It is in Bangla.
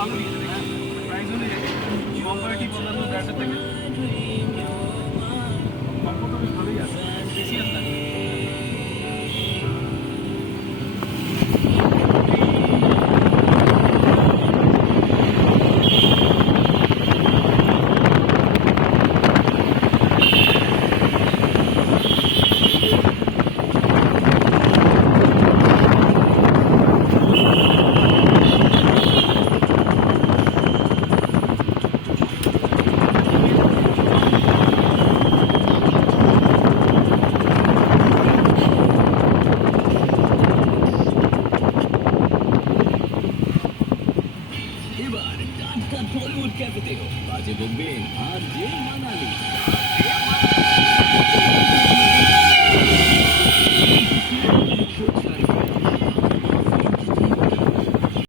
ভালো দিয়েছে দেখছি প্রাইস অনুযায়ী কম্পারেটিভ অন্যান্য ব্র্যান্ডের থেকে কমফোর্টও বেশ ভালোই আছে স্পেসিয়াস লাগে এবার টাটকা বলিউড ক্যাফেতে বাজে বকবে আর যে মানালি